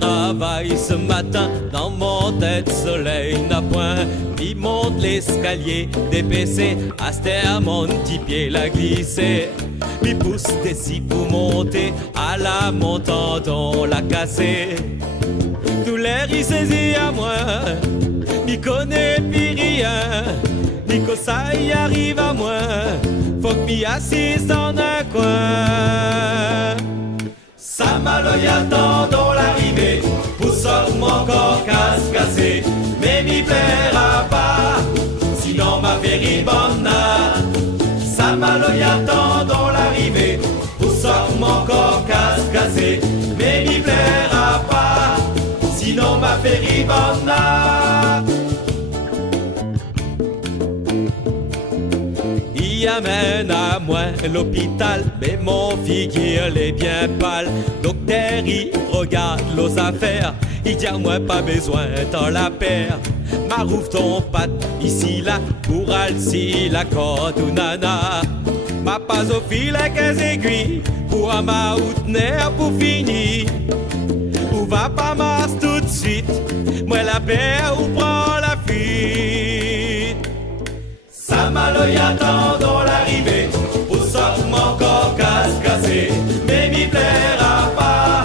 Travaille ce matin dans mon tête, soleil n'a point. Il monte l'escalier des PC, Aster mon petit pied l'a glissé. Mi pousse des scies pour monter, à la montant on l'a cassé. Tout l'air il saisit à moi, mi connaît plus rien. Nico ça y arrive à moi, faut que m'y assise dans un coin. Saint-Malo y attendons l'arrivée, pour sortir mon corps casse-cassé. Mais m'y plaira pas, sinon ma véribonna. Saint-Malo y attendons l'arrivée, pour sortir mon corps casse-cassé. Mais m'y plaira pas, sinon ma véribonna. Il amène à moi l'hôpital, mais mon figure est bien pâle. Docteur il regarde nos affaires, il dit à moi pas besoin dans la paire. Marouf ton patte ici là pour alci la corde ou nana. Ma pas au fil avec les aiguilles pour ma outner pour finir. Ou va pas mars tout de suite, moi la paire ou prend la fuite. Saint-Malo y attendons l'arrivée, pour sortir mon corps casse-cassé. Mais m'y plaira pas,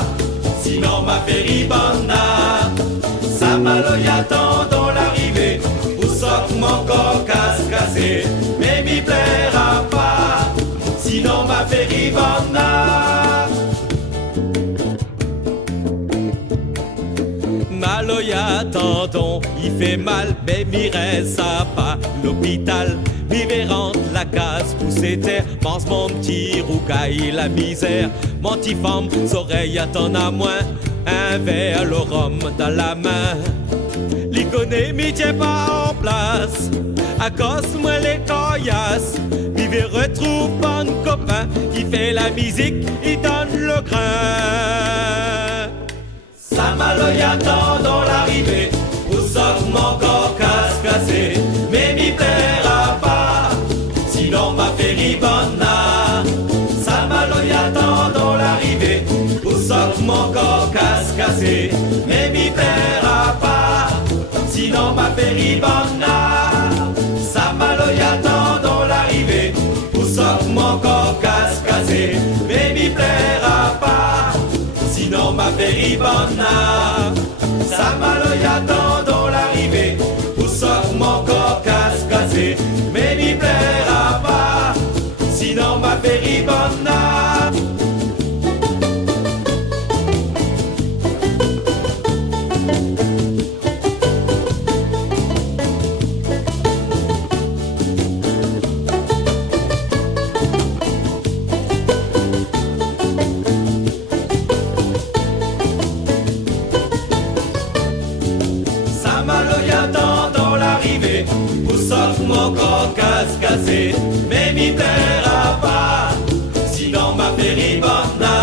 sinon ma véribonna. Saint-Malo y attendons l'arrivée, pour sortir mon corps casse-cassé. Mais m'y plaira pas, sinon ma véribonna. Malo y attendons, il fait mal, mais m'y reste à pas l'hôpital. Mi rentre la case pour ses terres, pense mon petit roucaille la misère. Mon petit femme, s'oreille attend à moins, un verre le rhum dans la main. L'économie tient pas en place, à cause moi les coyasses. Mi retrouve bon copain, qui fait la musique, il donne le grain. Saint-Malo y attendons l'arrivée, pour sortir mon corps casse-cassé. Mais m'y plaira pas, sinon ma véribonna. Saint-Malo y attendons l'arrivée, pour sortir mon corps casse-cassé. Mais m'y plaira pas, sinon ma véribonna. Saint-Malo y attendons l'arrivée, pour sortir mon corps casse-cassé. Mais m'y plaira pas, sinon ma véribonna. Saint-Malo y attendons l'arrivée, pour sortir mon corps casse-cassé. Mais m'y plaira pas, sinon ma véribonna. Saint-Malo y attendons l'arrivée, pour sortir mon corps casse-cassé. Mais m'y plaira pas, sinon ma véribonna.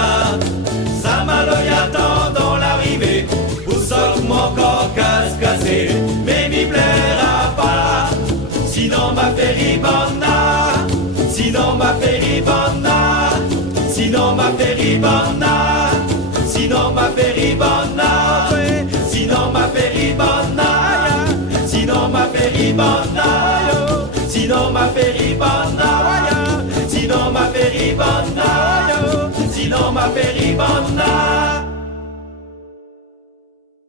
Saint-Malo y attendons l'arrivée, pour sortir mon corps casse-cassé. Mais m'y plaira pas, sinon ma véribonna. Sinon ma véribonna, sinon ma véribonna, sinon ma véribonna, sinon ma véribonna, sinon ma véribonna, sinon ma véribonna, sinon ma véribonna, sinon ma véribonna.